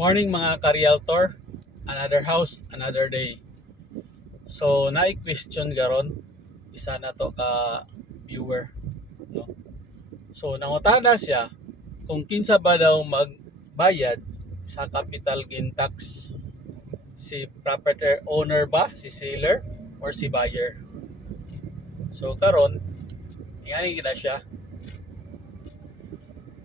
Morning mga ka-realtor, another house, another day. So na-question garon isa na to ka viewer, no? So nangutana siya kung kinsa ba daw magbayad sa capital gain tax, si property owner ba, si seller or si buyer. So karon ingani gina siya.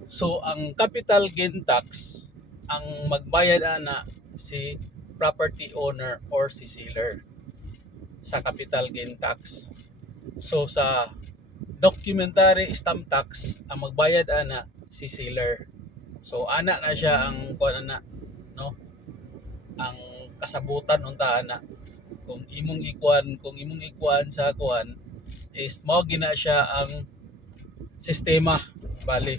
So ang capital gain tax ang magbayad ana si property owner or si seller sa capital gain tax. So sa documentary stamp tax ang magbayad ana si seller. So ana na siya ang kuan ana, no? Ang kasabutan unta ana. Kung imong ikuan sa kuan is mao gina siya ang sistema bali.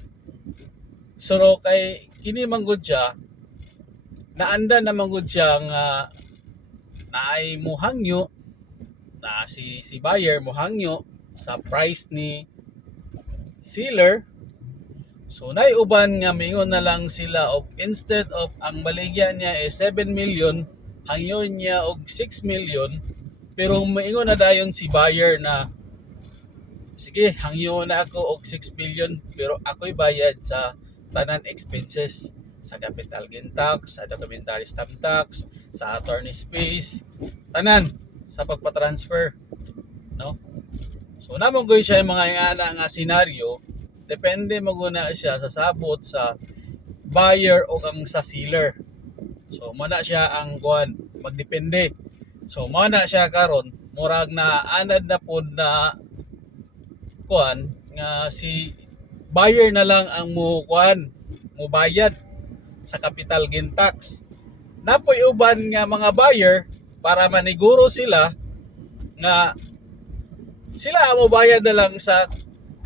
So kay kini manggod siya naanda na manggod siya nga naay muhangyo na si buyer muhangyo sa price ni seller. So naiuban nga mingon na lang sila of instead of ang baligya niya is 7 million, hangyon niya og 6 million, pero maingon na dayon si buyer na sige, hangyo na ako og 6 million pero ako'y bayad sa tanan expenses, sa capital gain tax, sa documentary stamp tax, sa attorney's fees, tanan sa pagpa-transfer, no? So namon gyud siya yung mga ana nga senaryo, depende maguna siya sa sabot sa buyer o ang sa seller. So mana siya ang kuan, magdepende. So mana siya karon murag na anad na pod na kuan nga si buyer na lang ang mo kuan, mo bayad sa capital gain tax. Napoy uban nga mga buyer para maniguro sila nga sila ang mobayad na lang sa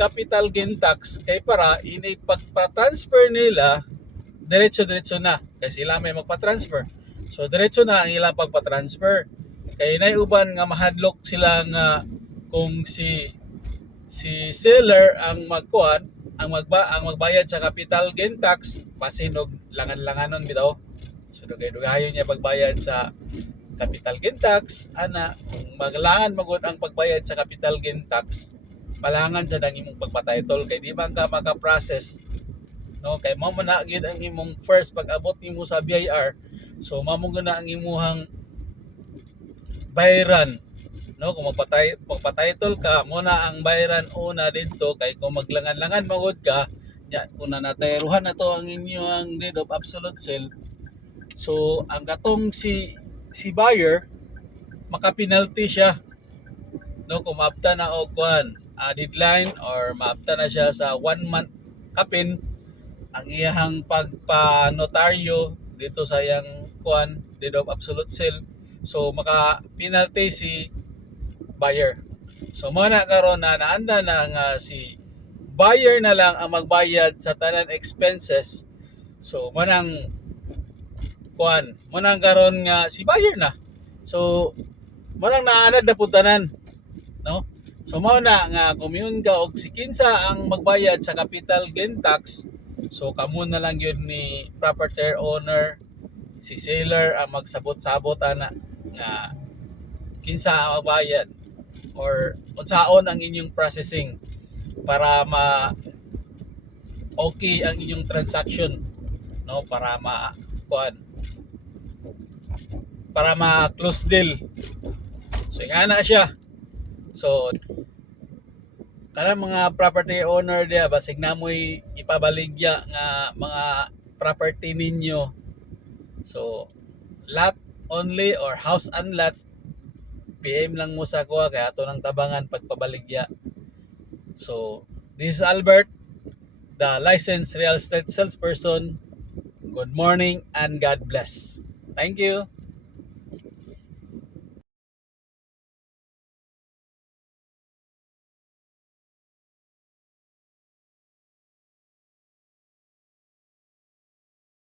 capital gain tax kay para ini pagpa-transfer nila diretso-diretso na kasi sila may magpa-transfer. So diretso na ang ilang pagpa-transfer. Kay naiuban nga mahadlok sila nga kung si seller ang magkuan, ang magbayad sa capital gain tax, basin og langan-langanon bitaw. So dugay-dugayon niya pagbayad sa capital gain tax ana kung maglangan magud ang pagbayad sa capital gain tax, malangan sa dang imong pagpa-title kay di man ka maka-process, no? Kay mao man na gyud ang imong first pag-abot nimo sa BIR. So mao man na ang imuhang bayran, no? Kung magpa-title ka mo na ang bayran una didto kay kung maglangan-langan magud ka nya kun natayruhan na to ang inyong deed of absolute sale. So ang katong si buyer maka-penalty siya, no? Kung maabta na og kuan deadline or maabta na siya sa 1 month kapin ang iyahang pagpa-notaryo dito sa iyang kuan deed of absolute sale. So maka-penalty si buyer. So mo na karon na naanda na nga si buyer na lang ang magbayad sa tanan expenses. So mo nang kuan, mo nang karon nga si buyer na. So mo nang naanad na putanan, no? So mao na nga commune ka og si kinsa ang magbayad sa capital gain tax. So kamo na lang yun ni property owner, si seller ang magsabot-sabot ana nga kinsa ang magbayad or unsaon ang inyong processing para okay ang inyong transaction, no? Para kuan, para close deal. So ingana siya. So kanang mga property owner dia basig namoy ipabaligya nga mga property ninyo. So lot only or house and lot, PM lang mo sa kuha kay ato nang tabangan pagpabaligya. So this is Albert, the licensed real estate salesperson. Good morning and God bless. Thank you.